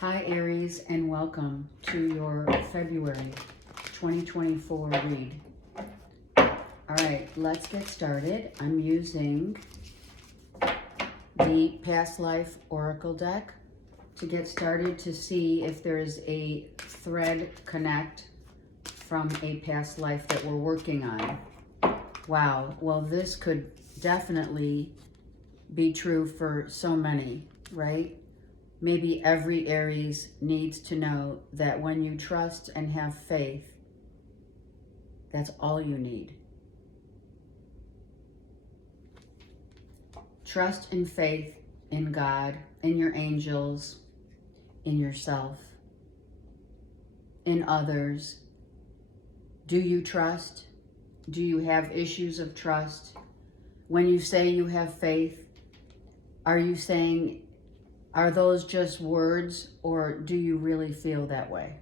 Hi Aries, and welcome to your February 2024 read. All right, let's get started. I'm using the Past Life Oracle deck to get started to see if there's a thread connect from a past life that we're working on. Wow, well this could definitely be true for so many, right? Maybe every Aries needs to know that when you trust and have faith, that's all you need. Trust and faith in God, in your angels, in yourself, in others. Do you trust? Do you have issues of trust? When you say you have faith, are you saying, are those just words, or do you really feel that way?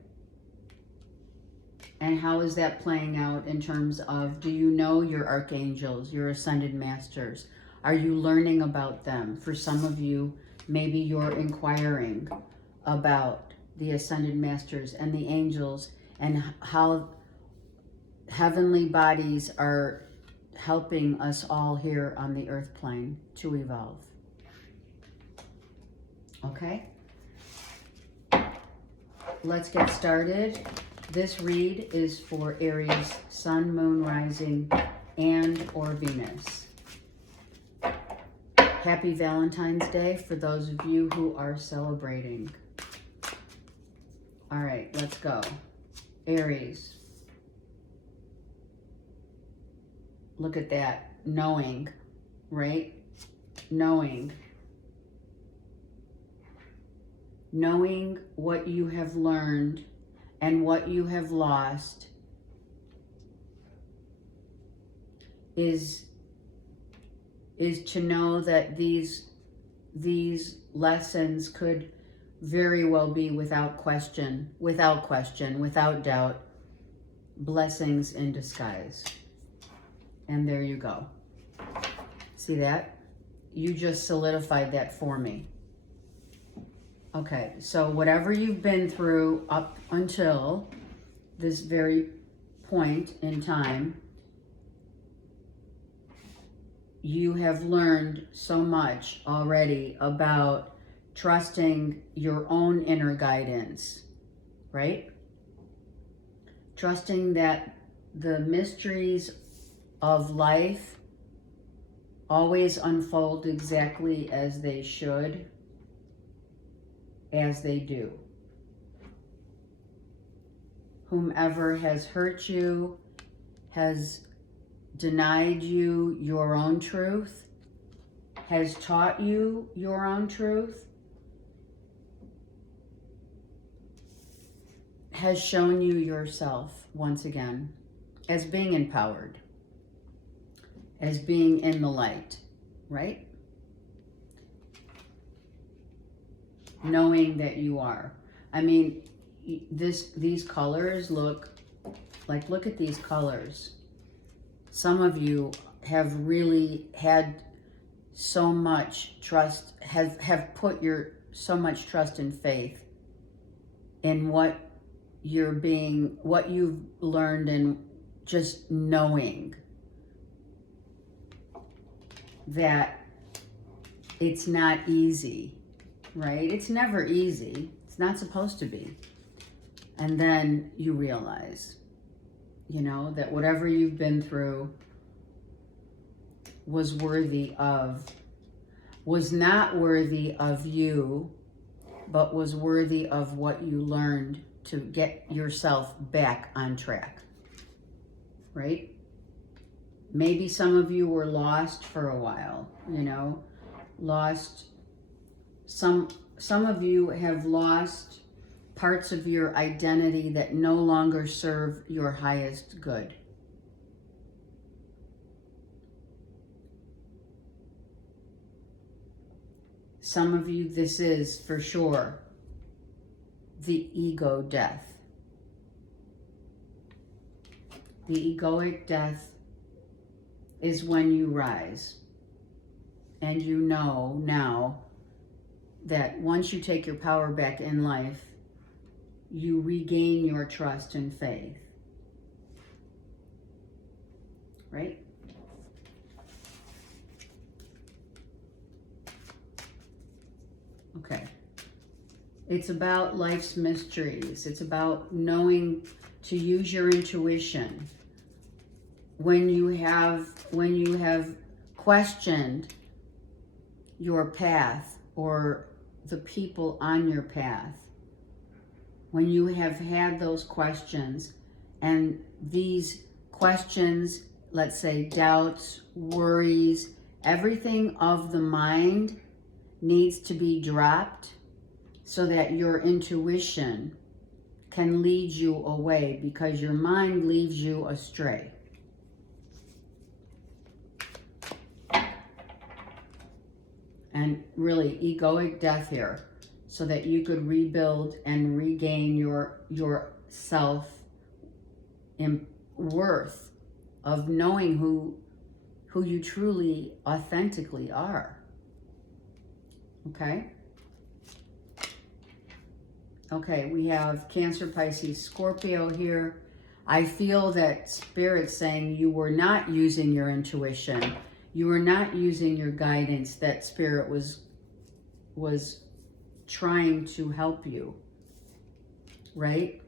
And how is that playing out in terms of, do you know your archangels, your ascended masters? Are you learning about them? For some of you, maybe you're inquiring about the ascended masters and the angels and how heavenly bodies are helping us all here on the earth plane to evolve. Okay, let's get started. This read is for Aries, Sun, Moon, Rising, and or Venus. Happy Valentine's Day for those of you who are celebrating. All right, let's go. Aries. Look at that. Knowing, right? Knowing what you have learned and what you have lost is to know that these lessons could very well be without doubt, blessings in disguise. And there you go. See that? You just solidified that for me. Okay, so whatever you've been through up until this very point in time, you have learned so much already about trusting your own inner guidance, right? Trusting that the mysteries of life always unfold exactly as they should, as they do. Whomever has hurt you, has denied you your own truth, has taught you your own truth, has shown you yourself once again as being empowered, as being in the light, right? Knowing that you are. I mean, these colors look at these colors. Some of you have really had so much trust, have put so much trust and faith in what you've learned, and just knowing that it's not easy, right? It's never easy. It's not supposed to be. And then you realize, that whatever you've been through was not worthy of you, but was worthy of what you learned to get yourself back on track, right? Maybe some of you were lost for a while, lost. Some of you have lost parts of your identity that no longer serve your highest good. Some of you, this is for sure the ego death. The egoic death is when you rise and you know now that once you take your power back in life, you regain your trust and faith. Right? Okay. It's about life's mysteries. It's about knowing to use your intuition. When you have questioned your path or the people on your path, when you have had those questions, and these questions, let's say doubts, worries, everything of the mind needs to be dropped so that your intuition can lead you away, because your mind leaves you astray. And really egoic death here, so that you could rebuild and regain your self worth of knowing who you truly authentically are. Okay? Okay, we have Cancer, Pisces, Scorpio here. I feel that Spirit's saying you were not using your intuition. You were not using your guidance that Spirit was trying to help you, right?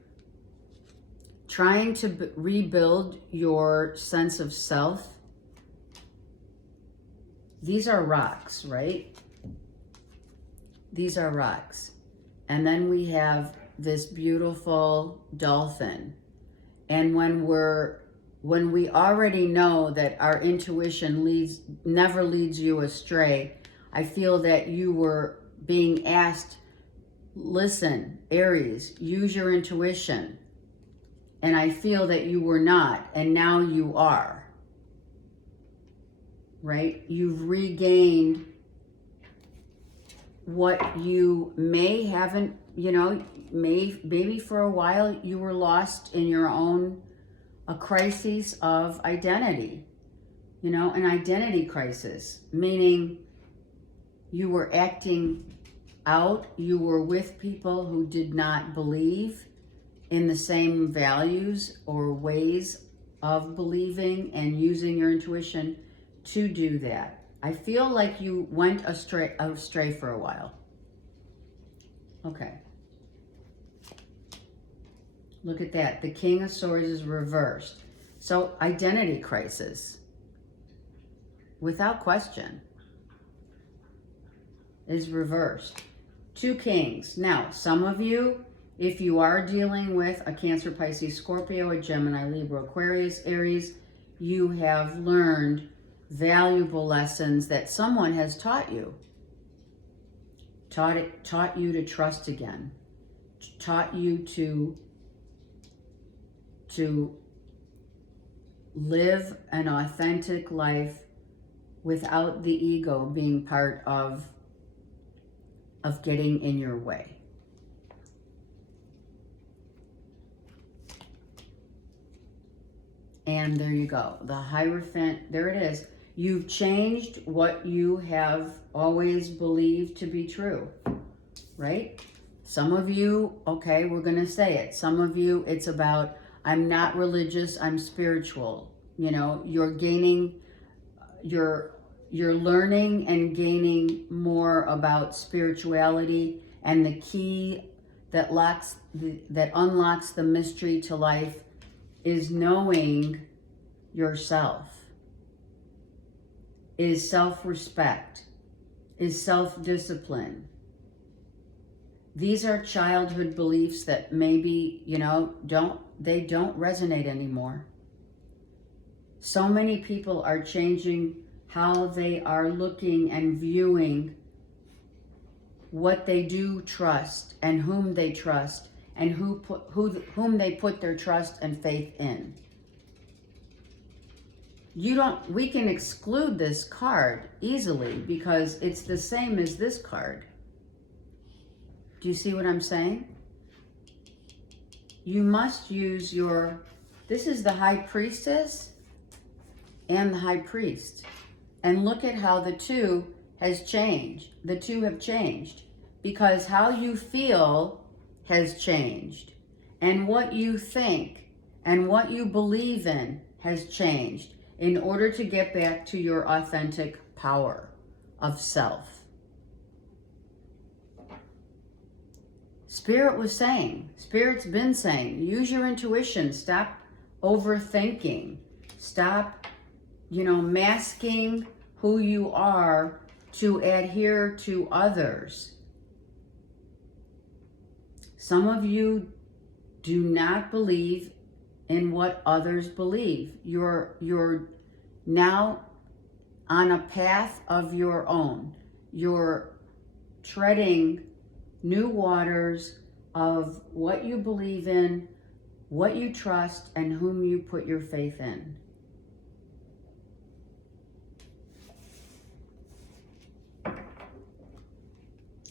Trying to rebuild your sense of self. These are rocks, right? These are rocks. And then we have this beautiful dolphin. And when we already know that our intuition never leads you astray, I feel that you were being asked, listen, Aries, use your intuition. And I feel that you were not, and now you are. Right? You've regained what you may haven't, maybe for a while you were lost in your own, a crisis of identity, an identity crisis, meaning you were acting out, you were with people who did not believe in the same values or ways of believing and using your intuition to do that. I feel like you went astray for a while. Okay. Look at that. The King of Swords is reversed. So, identity crisis, without question, is reversed. 2 Kings. Now, some of you, if you are dealing with a Cancer, Pisces, Scorpio, a Gemini, Libra, Aquarius, Aries, you have learned valuable lessons that someone has taught you. Taught you to trust again. Taught you to live an authentic life without the ego being part of getting in your way. And there you go. The Hierophant, there it is. You've changed what you have always believed to be true, right? Some of you, okay, we're going to say it. Some of you, it's about, I'm not religious, I'm spiritual. You're gaining, you're learning and gaining more about spirituality, and the key that unlocks the mystery to life is knowing yourself, is self-respect, is self-discipline. These are childhood beliefs that maybe, don't resonate anymore. So many people are changing how they are looking and viewing what they do trust and whom they trust and whom they put their trust and faith in. We can exclude this card easily because it's the same as this card. Do you see what I'm saying? You must use this is the High Priestess and the High Priest. And look at how the two has changed. The two have changed. because how you feel has changed, and what you think and what you believe in has changed in order to get back to your authentic power of self. Spirit's been saying, use your intuition, stop overthinking, stop, masking who you are to adhere to others. Some of you do not believe in what others believe. You're now on a path of your own. You're treading new waters of what you believe in, what you trust, and whom you put your faith in.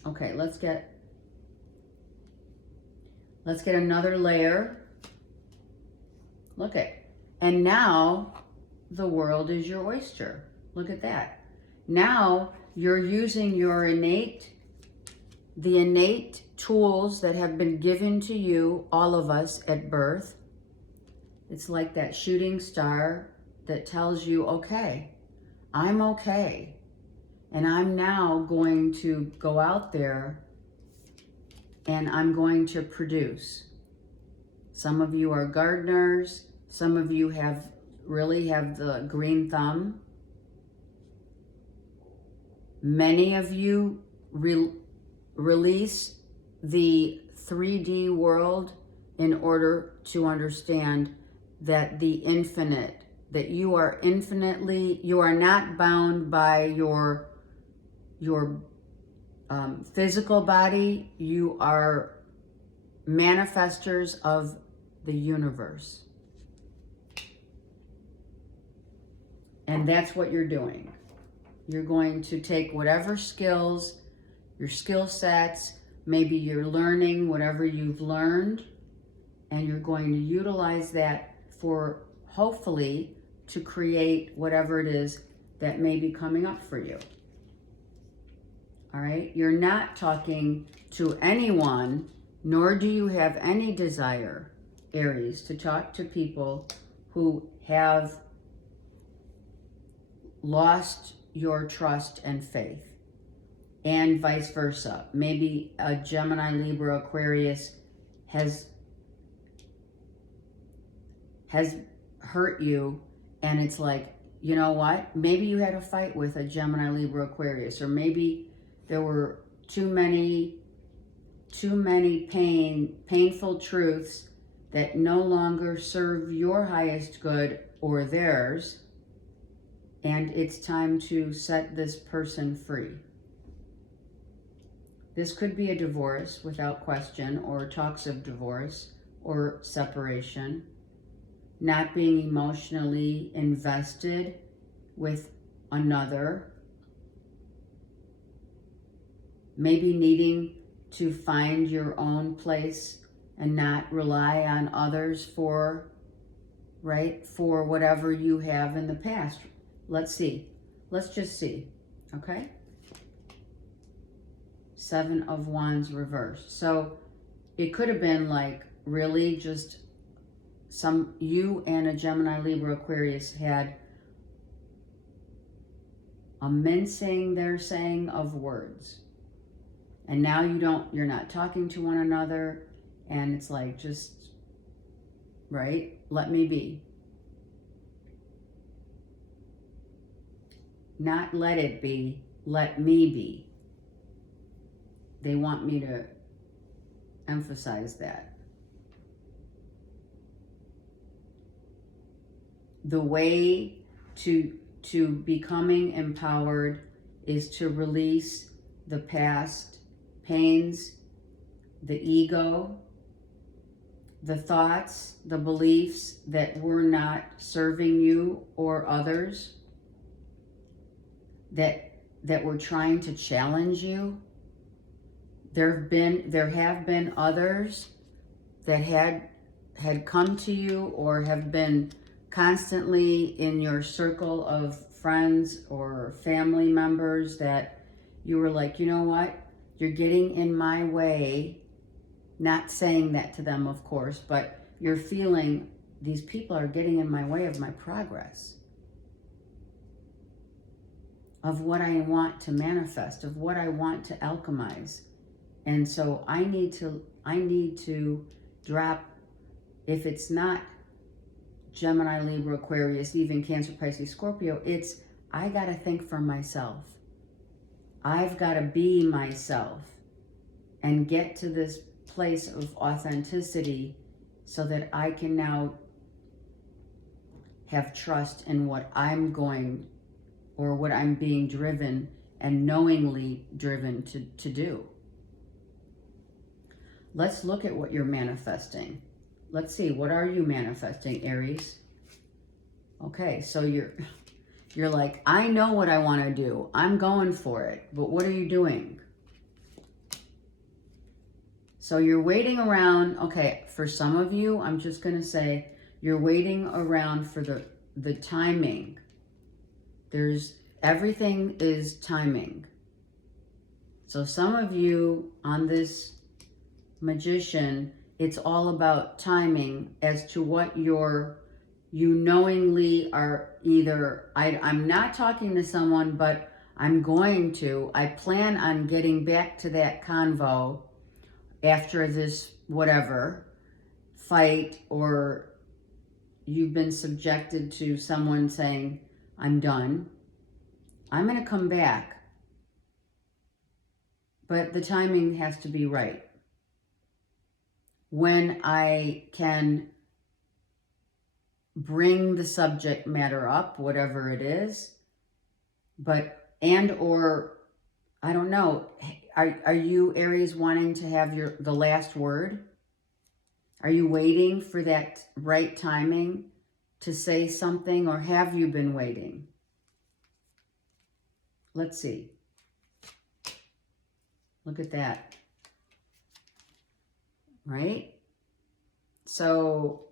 Okay, let's get another layer. Look at, and now the world is your oyster. Look at that. Now you're using the innate tools that have been given to you, all of us at birth. It's like that shooting star that tells you, okay, I'm okay. And I'm now going to go out there and I'm going to produce. Some of you are gardeners. Some of you really have the green thumb. Many of you release the 3D world in order to understand that the infinite, that you are not bound by your physical body. You are manifestors of the universe. And that's what you're doing. You're going to take whatever skills, your skill sets, maybe you're learning whatever you've learned, and you're going to utilize that for, hopefully, to create whatever it is that may be coming up for you. All right? You're not talking to anyone, nor do you have any desire, Aries, to talk to people who have lost your trust and faith, and vice versa. Maybe a Gemini, Libra, Aquarius has hurt you, and it's like, you know what? Maybe you had a fight with a Gemini, Libra, Aquarius, or maybe there were too many painful truths that no longer serve your highest good or theirs, and it's time to set this person free. This could be a divorce without question, or talks of divorce or separation, not being emotionally invested with another, maybe needing to find your own place and not rely on others for whatever you have in the past. Let's see. Let's just see. Okay? 7 of Wands reversed. So it could have been like really just you and a Gemini, Libra, Aquarius had a mincing, they're saying, of words. And now you're not talking to one another, and it's like, just, right? Let me be. Not let it be, let me be. They want me to emphasize that. The way to becoming empowered is to release the past pains, the ego, the thoughts, the beliefs that were not serving you or others, that were trying to challenge you. There have been others that had come to you or have been constantly in your circle of friends or family members that you were like, you know what? You're getting in my way. Not saying that to them, of course, but you're feeling these people are getting in my way of my progress, of what I want to manifest, of what I want to alchemize. And so I need to drop, if it's not Gemini, Libra, Aquarius, even Cancer, Pisces, Scorpio, it's I got to think for myself. I've got to be myself and get to this place of authenticity so that I can now have trust in what I'm going, or what I'm being driven and knowingly driven to do. Let's look at what you're manifesting. Let's see, what are you manifesting, Aries? Okay, so you're like, I know what I want to do. I'm going for it. But what are you doing? So you're waiting around. Okay, for some of you, I'm just going to say you're waiting around for the timing. Everything is timing. So some of you on this Magician, it's all about timing as to what you knowingly are either, I'm not talking to someone, but I plan on getting back to that convo after this whatever fight, or you've been subjected to someone saying, I'm done. I'm going to come back. But the timing has to be right. When I can bring the subject matter up, whatever it is, or I don't know, are you, Aries, wanting to have the last word? Are you waiting for that right timing to say something, or have you been waiting? Let's see. Look at that. Right? So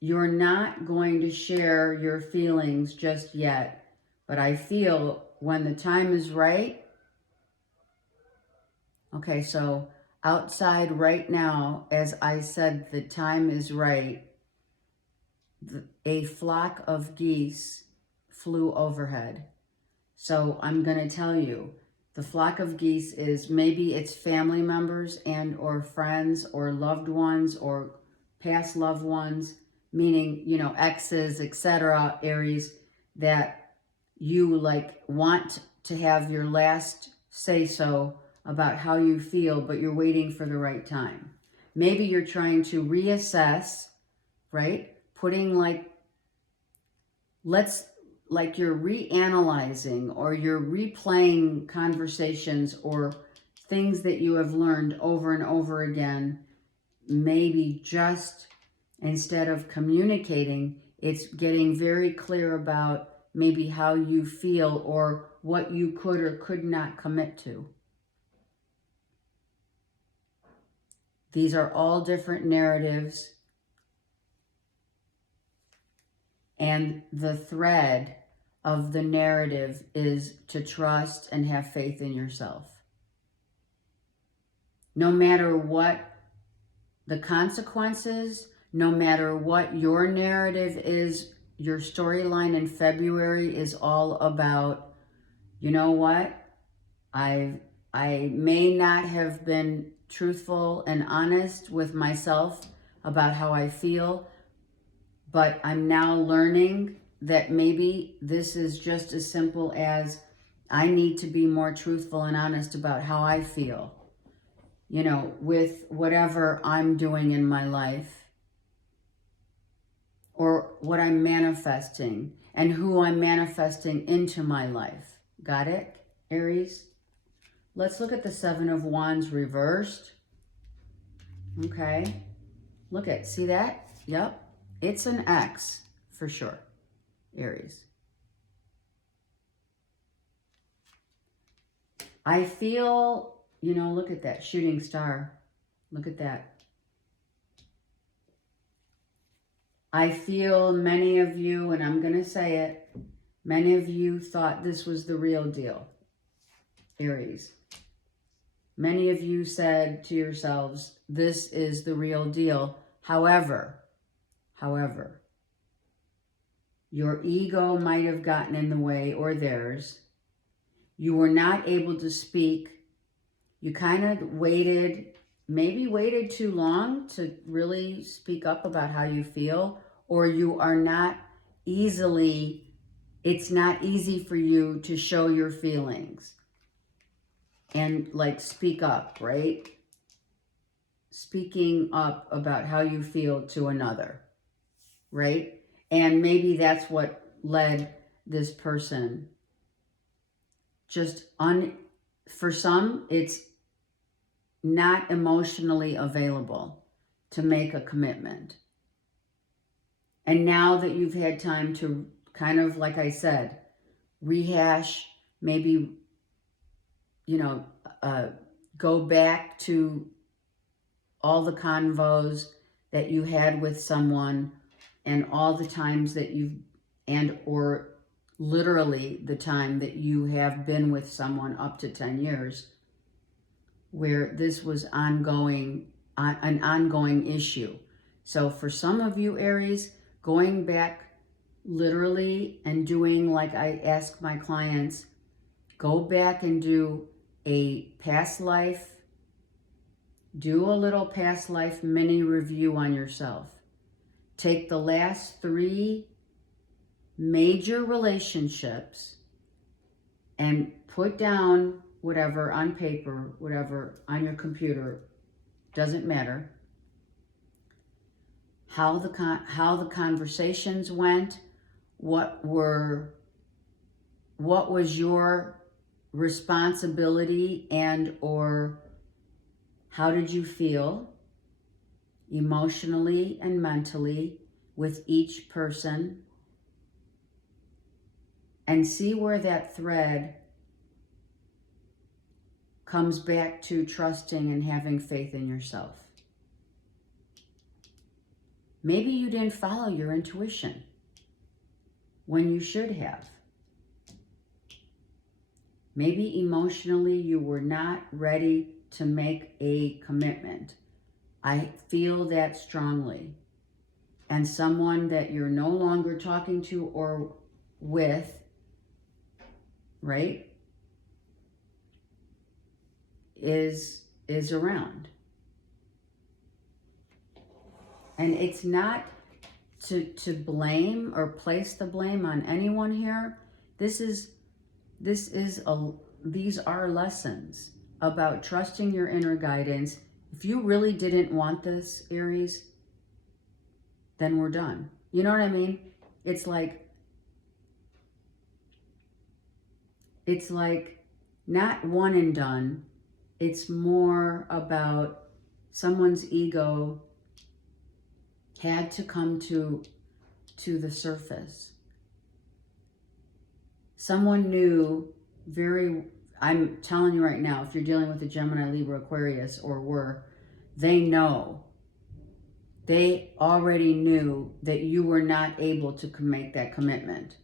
you're not going to share your feelings just yet, but I feel when the time is right. Okay, so outside right now, as I said, the time is right. A flock of geese flew overhead. So I'm going to tell you, the flock of geese is maybe it's family members and or friends or loved ones or past loved ones, meaning, exes, etc., Aries, that you want to have your last say so about how you feel, but you're waiting for the right time. Maybe you're trying to reassess, right? Putting you're reanalyzing, or you're replaying conversations or things that you have learned over and over again. Maybe just instead of communicating, it's getting very clear about maybe how you feel or what you could or could not commit to. These are all different narratives. And the thread of the narrative is to trust and have faith in yourself. No matter what the consequences, no matter what your narrative is, your storyline in February is all about, you know what? I may not have been truthful and honest with myself about how I feel, but I'm now learning that maybe this is just as simple as I need to be more truthful and honest about how I feel, with whatever I'm doing in my life, or what I'm manifesting and who I'm manifesting into my life. Got it, Aries? Let's look at the Seven of Wands reversed. Okay. See that? Yep. It's an X for sure, Aries. I feel, look at that shooting star. Look at that. I feel many of you, and I'm going to say it, many of you thought this was the real deal. Aries. Many of you said to yourselves, this is the real deal. However, your ego might have gotten in the way, or theirs. You were not able to speak. You kind of maybe waited too long to really speak up about how you feel, or you are not easily, it's not easy for you to show your feelings and like speak up, right? Speaking up about how you feel to another, right? And maybe that's what led this person for some, it's not emotionally available to make a commitment. And now that you've had time to kind of, like I said, rehash, maybe, go back to all the convos that you had with someone and all the times that or literally the time that you have been with someone up to 10 years where this was an ongoing issue. So for some of you, Aries, going back literally and doing like I ask my clients, go back and do a past life, do a little past life mini review on yourself. Take the last 3 major relationships and put down whatever on paper, whatever on your computer, doesn't matter, how the conversations went, what was your responsibility and or how did you feel emotionally and mentally with each person, and see where that thread comes back to trusting and having faith in yourself. Maybe you didn't follow your intuition when you should have. Maybe emotionally you were not ready to make a commitment. I feel that strongly. And someone that you're no longer talking to or with, right, is around. And it's not to blame or place the blame on anyone here. These are lessons about trusting your inner guidance. If you really didn't want this, Aries, then we're done. You know what I mean? It's like not one and done. It's more about someone's ego had to come to the surface. Someone knew I'm telling you right now, if you're dealing with a Gemini, Libra, Aquarius, they already knew that you were not able to make that commitment.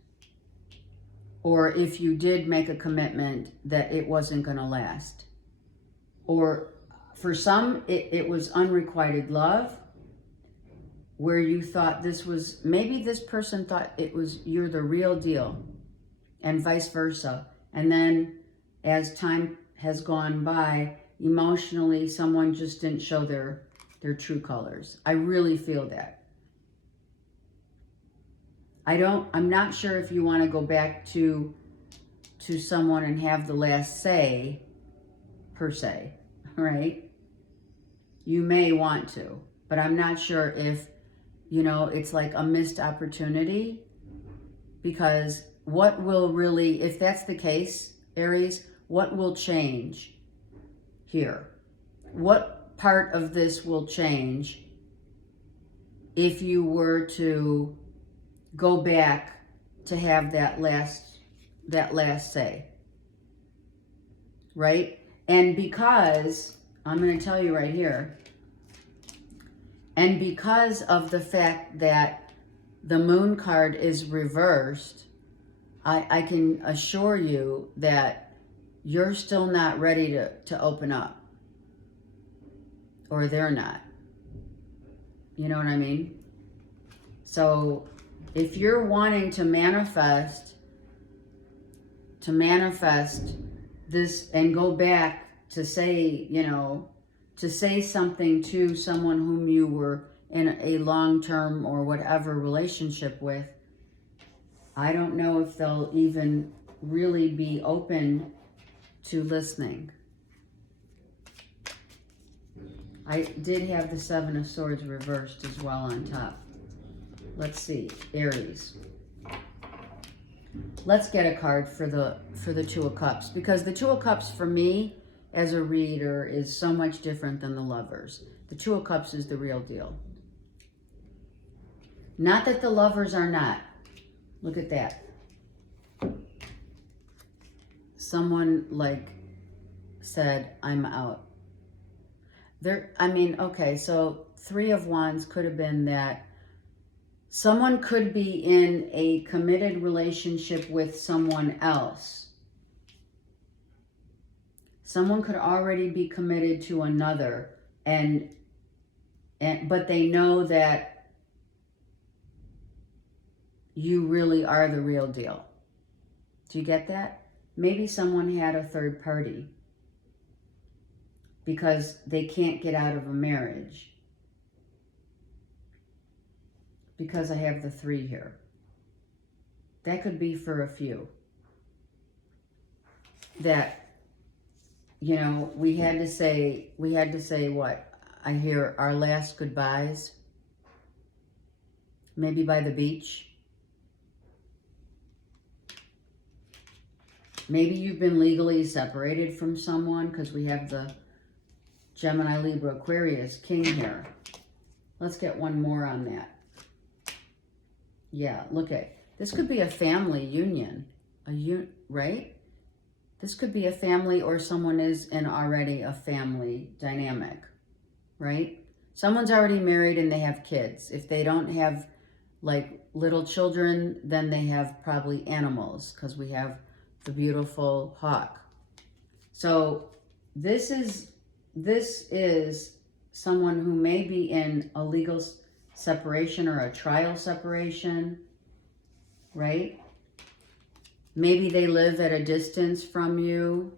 Or if you did make a commitment, that it wasn't going to last. Or for some, it was unrequited love, where you thought maybe this person thought you're the real deal, and vice versa. And then as time has gone by, emotionally, someone just didn't show their true colors. I really feel that. I'm not sure if you want to go back to someone and have the last say, per se, right? You may want to, but I'm not sure if, it's like a missed opportunity, because what will really, if that's the case, Aries, what will change here? What part of this will change if you were to go back to have that last say, right? And because, I'm going to tell you right here, and because of the fact that the moon card is reversed, I can assure you that you're still not ready to open up. Or they're not. You know what I mean? So if you're wanting to manifest this and go back to say, you know, to say something to someone whom you were in a long-term or whatever relationship with, I don't know if they'll even really be open to listening. I did have the Seven of Swords reversed as well on top. Let's see, Aries. Let's get a card for the Two of Cups, because the Two of Cups for me as a reader is so much different than the Lovers. The Two of Cups is the real deal. Not that the Lovers are not. Look at that. Someone like said, I'm out. Okay, so Three of Wands could have been that someone could be in a committed relationship with someone else. Someone could already be committed to another, but they know that you really are the real deal. Do you get that? Maybe someone had a third party because they can't get out of a marriage. Because I have the 3 here. That could be for a few. That, you know, we had to say what? I hear our last goodbyes. Maybe by the beach. Maybe you've been legally separated from someone, because we have the Gemini, Libra, Aquarius, King here. Let's get one more on that. Yeah, look at, this could be a family union, right? This could be a family, or someone is in already a family dynamic, right? Someone's already married and they have kids. If they don't have like little children, then they have probably animals, because we have the beautiful hawk. So this is someone who may be in a legal separation or a trial separation, right? Maybe they live at a distance from you,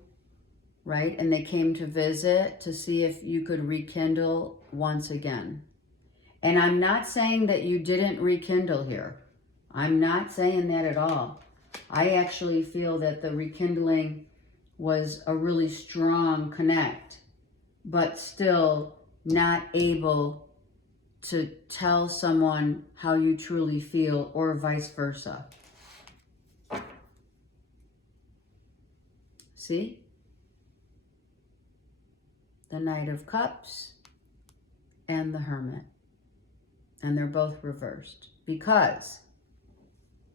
right? And they came to visit to see if you could rekindle once again. And I'm not saying that you didn't rekindle here. I'm not saying that at all. I actually feel that the rekindling was a really strong connect, but still not able to tell someone how you truly feel, or vice versa. See? The Knight of Cups and the Hermit. And they're both reversed, because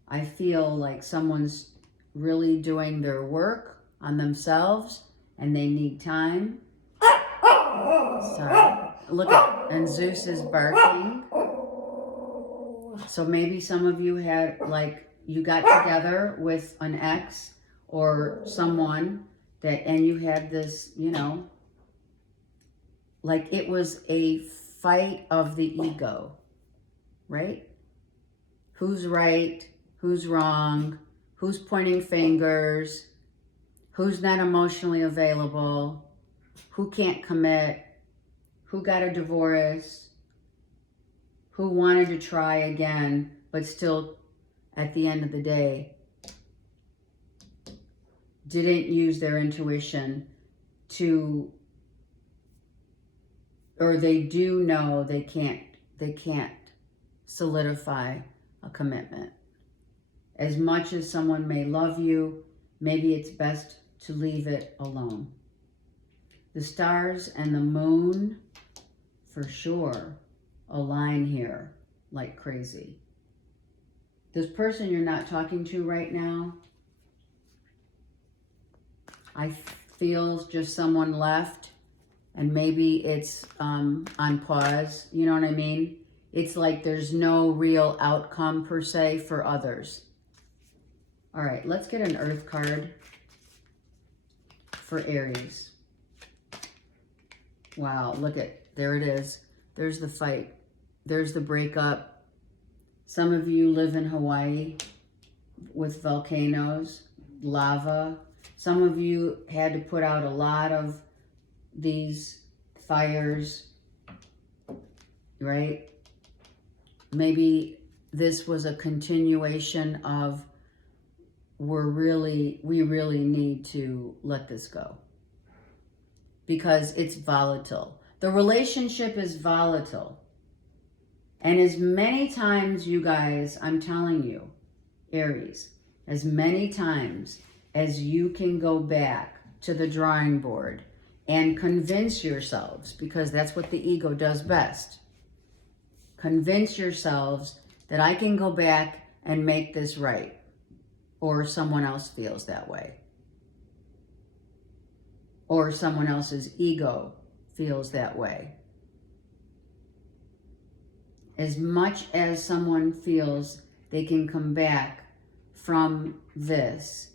I feel like someone's really doing their work on themselves and they need time. Sorry. Look at, and Zeus is barking. So maybe some of you had, like, you got together with an ex or someone and you had this, you know, like it was a fight of the ego, right? Who's right? Who's wrong? Who's pointing fingers? Who's not emotionally available? Who can't commit? Who got a divorce? Who wanted to try again, but still, at the end of the day, didn't use their intuition or they do know they can't solidify a commitment. As much as someone may love you, maybe it's best to leave it alone. The stars and the moon, for sure, align here like crazy. This person you're not talking to right now, I feel just someone left, and maybe it's on pause, you know what I mean? It's like there's no real outcome per se for others. All right, let's get an earth card. for Aries. Wow, look at, there it is. There's the fight. There's the breakup. Some of you live in Hawaii with volcanoes, lava. Some of you had to put out a lot of these fires, right? Maybe this was a continuation of we really need to let this go because it's volatile. The relationship is volatile. And as many times, you guys, I'm telling you, Aries, as many times as you can go back to the drawing board and convince yourselves, because that's what the ego does best, convince yourselves that I can go back and make this right, or someone else feels that way, or someone else's ego feels that way. As much as someone feels they can come back from this,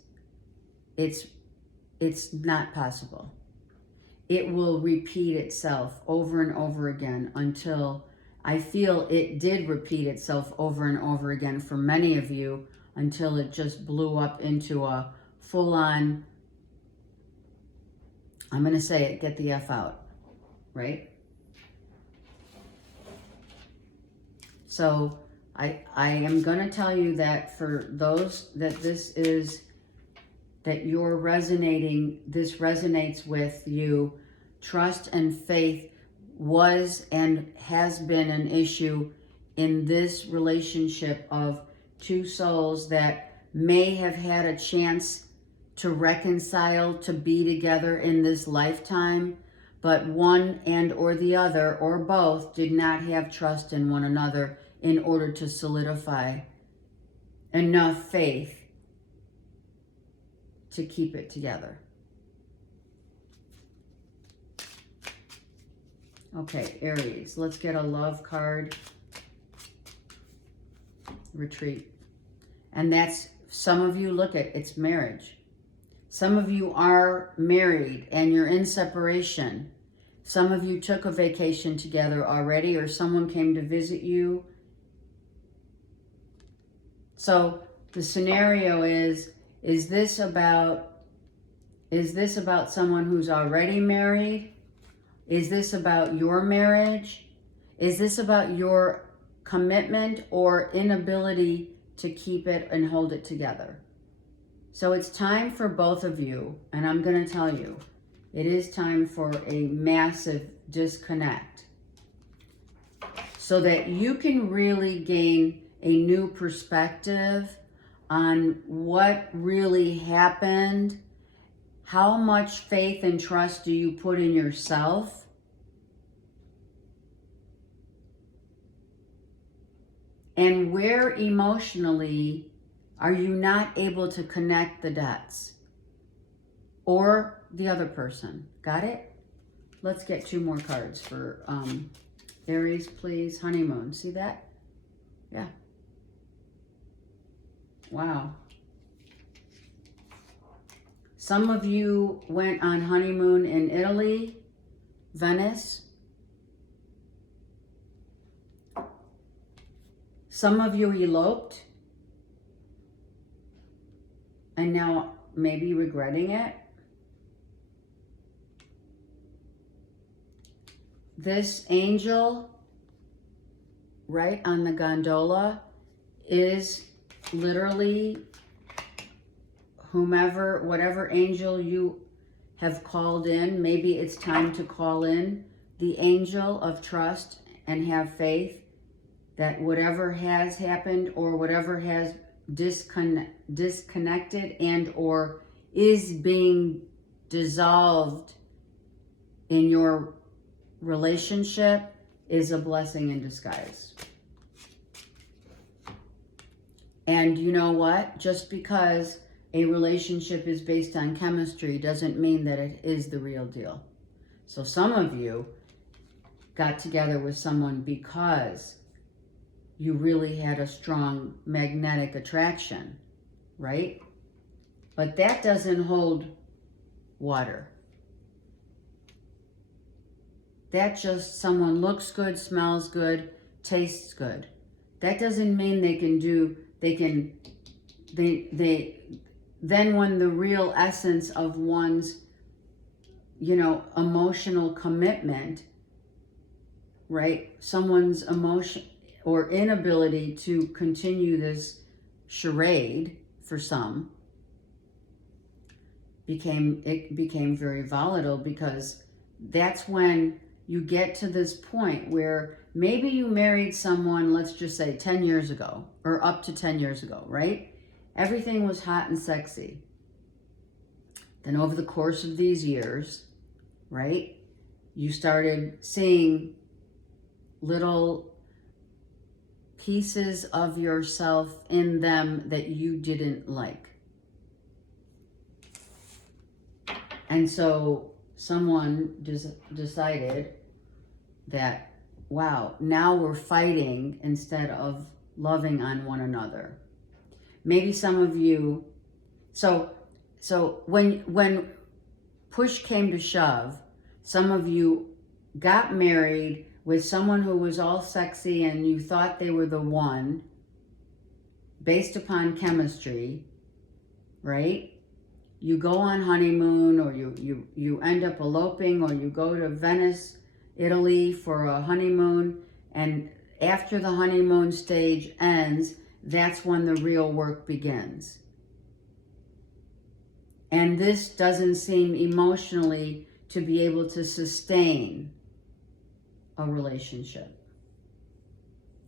it's not possible. It will repeat itself over and over again until I feel it did repeat itself over and over again for many of you until it just blew up into a full-on, I'm going to say it, get the F out, right? So I am going to tell you that for those that that you're resonating, this resonates with you, trust and faith was and has been an issue in this relationship of two souls that may have had a chance to reconcile, to be together in this lifetime, but one and or the other or both did not have trust in one another in order to solidify enough faith to keep it together. Okay, Aries, let's get a love card. Retreat. And that's, some of you, look at, it's marriage. Some of you are married and you're in separation. Some of you took a vacation together already, or someone came to visit you. So the scenario is this about someone who's already married? Is this about your marriage? Is this about your commitment or inability to keep it and hold it together? So it's time for both of you, and I'm going to tell you, it is time for a massive disconnect so that you can really gain a new perspective on what really happened. How much faith and trust do you put in yourself? And where emotionally are you not able to connect the dots? Or the other person. Got it? Let's get 2 more cards for Aries, please. Honeymoon. See that? Yeah. Wow. Some of you went on honeymoon in Italy, Venice. Some of you eloped and now maybe regretting it. This angel right on the gondola is literally whomever, whatever angel you have called in. Maybe it's time to call in the angel of trust and have faith that whatever has happened or whatever has disconnected and or is being dissolved in your relationship is a blessing in disguise. And you know what? Just because a relationship is based on chemistry doesn't mean that it is the real deal. So some of you got together with someone because you really had a strong magnetic attraction, right? But that doesn't hold water. That just someone looks good, smells good, tastes good. That doesn't mean then when the real essence of one's, emotional commitment, right? Someone's emotion or inability to continue this charade for some became very volatile, because that's when you get to this point where maybe you married someone, let's just say 10 years ago or up to 10 years ago, right? Everything was hot and sexy. Then over the course of these years, right, you started seeing little pieces of yourself in them that you didn't like. And so someone decided that, wow, now we're fighting instead of loving on one another. Maybe some of you, so when push came to shove, some of you got married with someone who was all sexy and you thought they were the one based upon chemistry, right? You go on honeymoon, or you end up eloping, or you go to Venice, Italy for a honeymoon, and after the honeymoon stage ends, that's when the real work begins. And this doesn't seem emotionally to be able to sustain a relationship.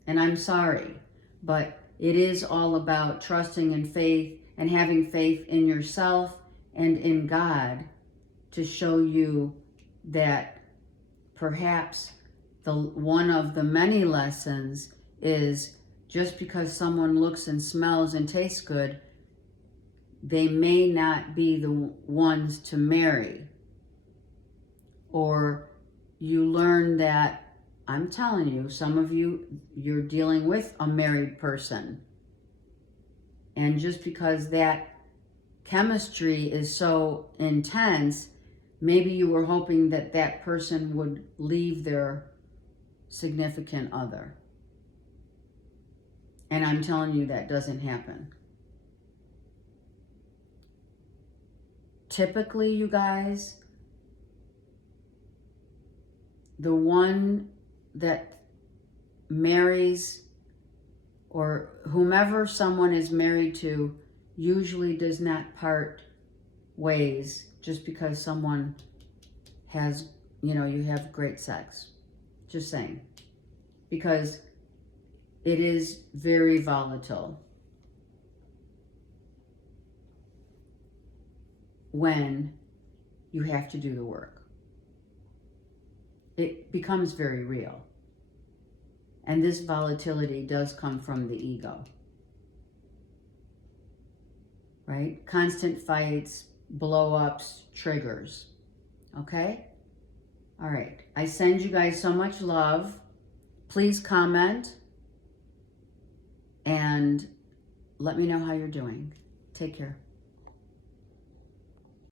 And I'm sorry, but it is all about trusting in faith and having faith in yourself and in God to show you that perhaps one of the many lessons is, just because someone looks and smells and tastes good, they may not be the ones to marry. Or you learn that, I'm telling you, some of you're dealing with a married person. And just because that chemistry is so intense, maybe you were hoping that that person would leave their significant other. And I'm telling you, that doesn't happen. Typically, you guys, the one that marries, or whomever someone is married to, usually does not part ways just because someone has, you have great sex. Just saying. Because it is very volatile when you have to do the work. It becomes very real. And this volatility does come from the ego. Right? Constant fights, blow-ups, triggers. Okay? All right. I send you guys so much love. Please comment and let me know how you're doing. Take care.